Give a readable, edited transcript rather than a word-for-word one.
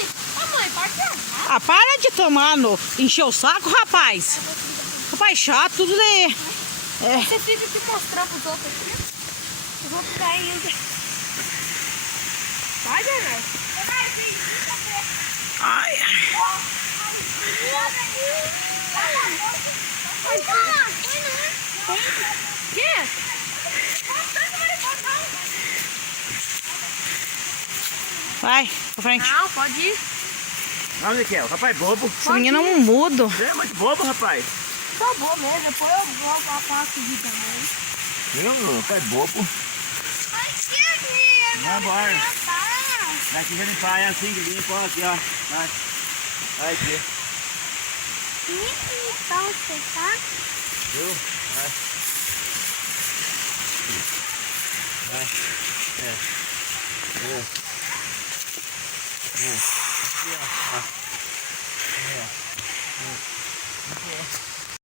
mãe. Ô, mãe, pode tomar. Ah, para de tomar, encher o saco, rapaz. Rapaz chato, tudo daí. Você fica te mostrando pros outros aqui. Os outros caem ainda. Vai, Bernardo. Ai, Quê? vai, pra frente. Não, pode ir. Não, Miquel, rapaz bobo. Esse menino é um mudo. Você é muito bobo, rapaz. Tá bom mesmo, depois eu vou a parte de também. Viu, rapaz bobo. Vai embora. Daqui já limpar, é assim que limpa, ó, aqui, ó. Vai. Vai aqui. Então, você tá? Viu? Vai. Vai. É. Aqui, ó.